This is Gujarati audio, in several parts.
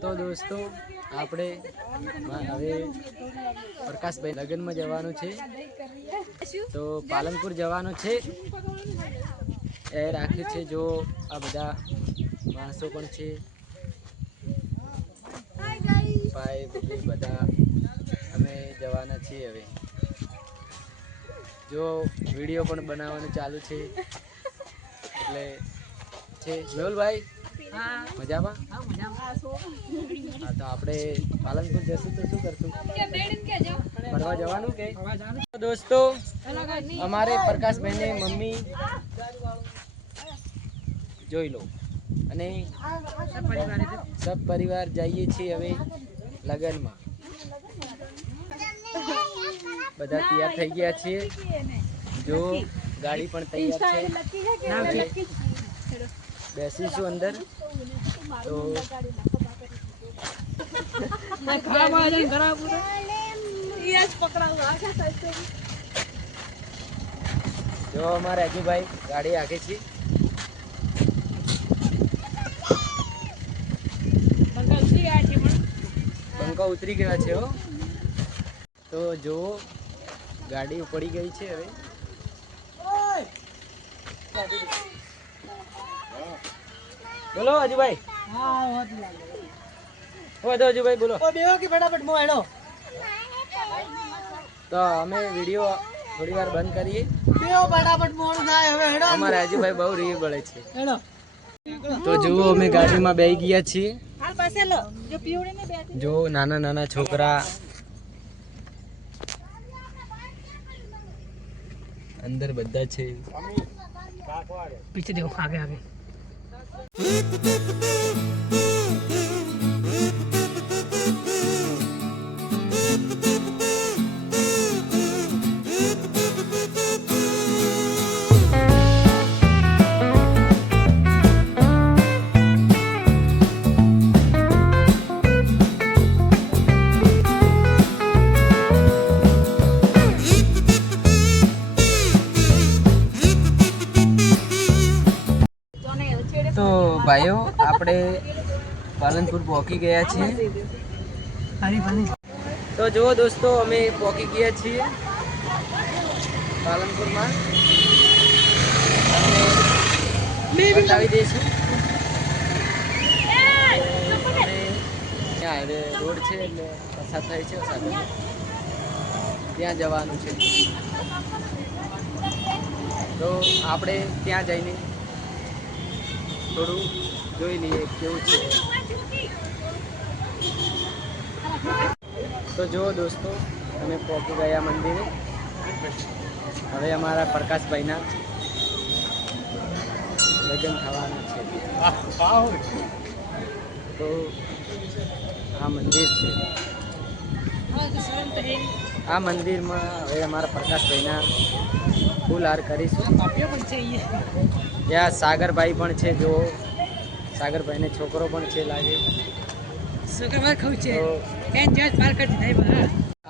તો દોસ્તો આપણે હવે પ્રકાશભાઈ લગ્નમાં જવાનું છે, તો પાલનપુર જવાનું છે એ રાખ્યું છે. જો આ બધા માણસો પણ છે, ભાઈ બધા અમે જવાના છીએ. હવે જો વિડીયો પણ બનાવવાનું ચાલુ છે, એટલે છે મેહુલભાઈ મજામાં. હા, તો આપણે પાલનપુર જશું તો શું કરશું, ફરવા જવાનું કે દોસ્તો અમારે પ્રકાશભાઈને મમ્મી જોઈ લો અને સબ પરિવાર જઈએ છીએ હવે લગનમાં. બધા તૈયાર થઈ ગયા છીએ, જો ગાડી પણ તૈયાર છે, બેસીશું અંદર. તો જો અમારે રાજુભાઈ ગાડી આખી છે, પંખા ઉતરી ગયા છે. તો જો ગાડી ઉપડી ગઈ છે. હવે બોલો અજુભાઈ. અજુભાઈ બોલો. તો અમે વિડીયો થોડી વાર બંધ કરીએ. અમારા અજુભાઈ બહુ રીહ બળે છે. તો જુઓ અમે ગાડીમાં બેસી ગયા છીએ. જો નાના નાના છોકરા अंदर બધા છે. पीछे देखो, आगे आगे. તો ભાઈઓ આપણે પાલનપુર પહોંચી ગયા છીએ. તો જુઓ દોસ્તો અમે પહોંચી ગયા છીએ પાલનપુરમાં. બતાવી દઈશું. ત્યાં હવે રોડ છે એટલે પસાર થાય છે સાથે, ત્યાં જવાનું છે. તો આપણે ત્યાં જઈને થોડું જોઈ લઈએ કેવું છે. તો જુઓ દોસ્તો અમે પહોંચી ગયા મંદિરે. હવે અમારા પ્રકાશભાઈના લગ્ન થવાના છે. તો આ મંદિર છે. આ મંદિરમાં હવે અમારા પ્રકાશભાઈના ફૂલ હાર કરીશું. ત્યાં સાગરભાઈ પણ છે. જો સાગરભાઈને છોકરો પણ છે લાગે.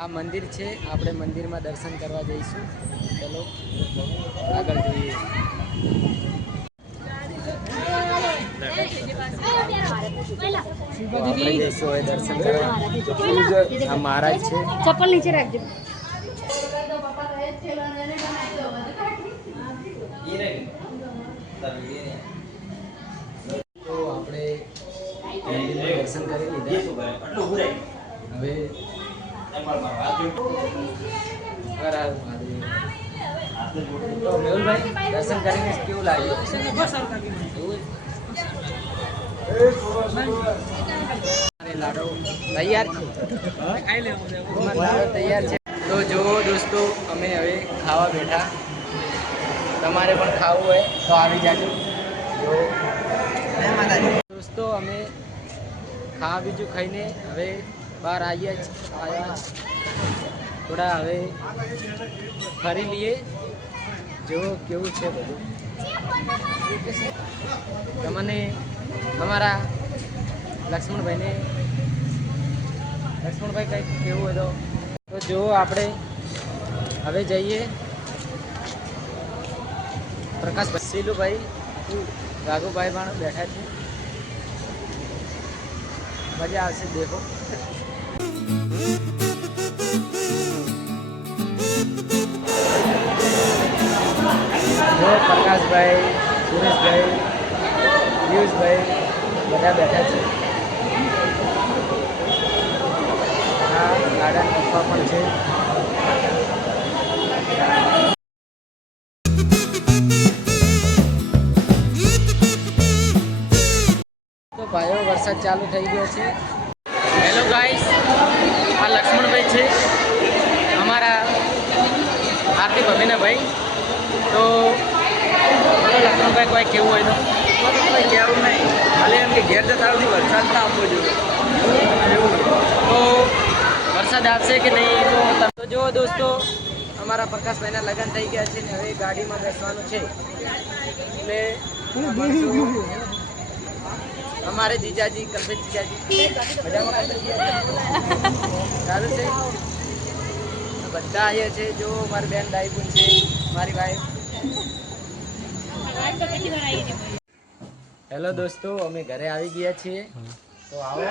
આ મંદિર છે. આપણે મંદિરમાં દર્શન કરવા જઈશું. ચલો આગળ જઈએ. આપણે જઈશું હવે દર્શન કરવા. આ મહારાજ છે. ચપ્પલ નીચે રાખજો. તો આપણે દર્શન કરી લીધા. હવે તો મેહુલભાઈ દર્શન કરીને કેવું લાગ્યું? લાડો તૈયાર છે. લાડો તૈયાર છે. તો જુઓ દોસ્તો અમે હવે ખાવા બેઠા. તમારે પણ ખાવું હોય તો આવી જાજો. દોસ્તો અમે ખાવા બીજું ખાઈને હવે બહાર આવ્યા. થોડા હવે ફરી લઈએ. જો કેવું છે બધું. તમને તમારા લક્ષ્મણભાઈ કંઈક કેવું હોય તો જો આપણે હવે જઈએ. પ્રકાશભાઈ, શીલુભાઈ, રાઘુભાઈ પણ બેઠા છે. मजा आवશે देखो। જો પ્રકાશભાઈ, સુરેશભાઈ, પિયુષભાઈ બધા બેઠા છે। આ ગાર્ડન પપ્પા પણ છે। તો ભાઈઓ વરસાદ ચાલુ થઈ ગયો છે। હેલો ગાઈસ, આ લક્ષ્મણભાઈ છે અમારા આરતી ભભીના ભાઈ। તો લક્ષ્મણભાઈ કોઈ કેવું હોય તો કોઈ કહેવું નહીં, ખાલી એમ કે ઘેર જતા સુધી વરસાદ ના આપવો જોઈએ। તો વરસાદ આવશે કે નહીં તો જો દોસ્તો અમારા પ્રકાશભાઈના લગ્ન થઈ ગયા છે ને હવે ગાડીમાં બેસવાનું છે। એટલે અમારે જીજાજી કલ્પેશ જીજાજી મજામાં ચાલુ છે। બધા અહીંયા છે। જો મારી બેન ડાઈબુન છે, મારી વાઈફ। હેલો દોસ્તો, અમે ઘરે આવી ગયા છીએ। તો આવો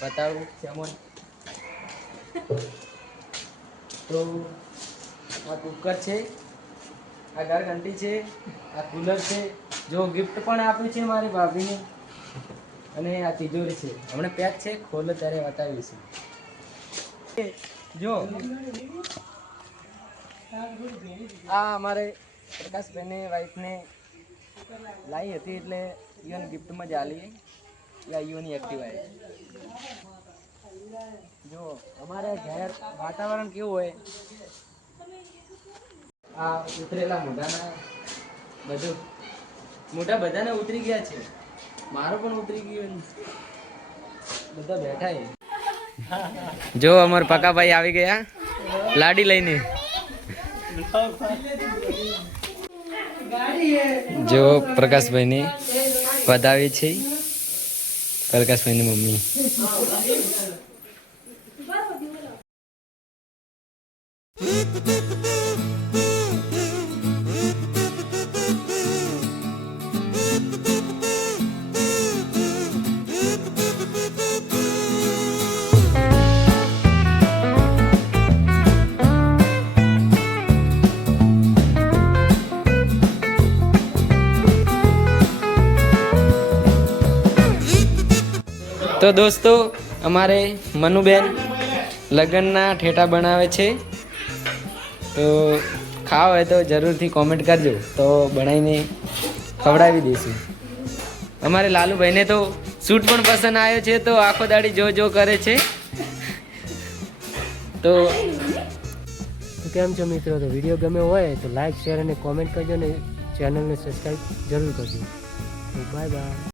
બતાવું સેમોન। તો આ કુકર છે, આ ઘર ઘંટી છે, આ કુલર છે। જો ગિફ્ટ પણ આપ્યું છે મારી ભાભીને। અને આ તિજોરી છે, હમણાં પેક છે, ખોલો ત્યારે બતાવીશું। જો આ અમારે પ્રકાશભાઈને વાઈફને લાવી હતી એટલે ઈવન ગિફ્ટમાં જ આલી। આ ઈવોની એક્ટિવા છે। જો અમારે ઘેર વાતાવરણ કેવું હોય, આ ઉતરેલા મોઢાના બધું મોઢા બધાને ઉતરી ગયા છે, મારો પણ ઉતરી ગયો। બધા બેઠા છે। જો અમાર પકાભાઈ આવી ગયા લાડી લઈને। જો પ્રકાશભાઈને વધાવી છે, પ્રકાશભાઈની મમ્મી। તો દોસ્તો અમારે મનુબેન લગ્નના ઠેઠા બનાવે છે। તો ખાવ હોય તો જરૂરથી કોમેન્ટ કરજો, તો બનાવીને ખવડાવી દઈશું। અમારે લાલુભાઈને તો સૂટ પણ પસંદ આવ્યો છે, તો આખો દાડી જો કરે છે। તો કેમ છો મિત્રો? તો વિડીયો ગમે હોય તો લાઈક, શેર અને કોમેન્ટ કરજો ને ચેનલને સબસ્ક્રાઈબ જરૂર કરજો। તો બાય બાય।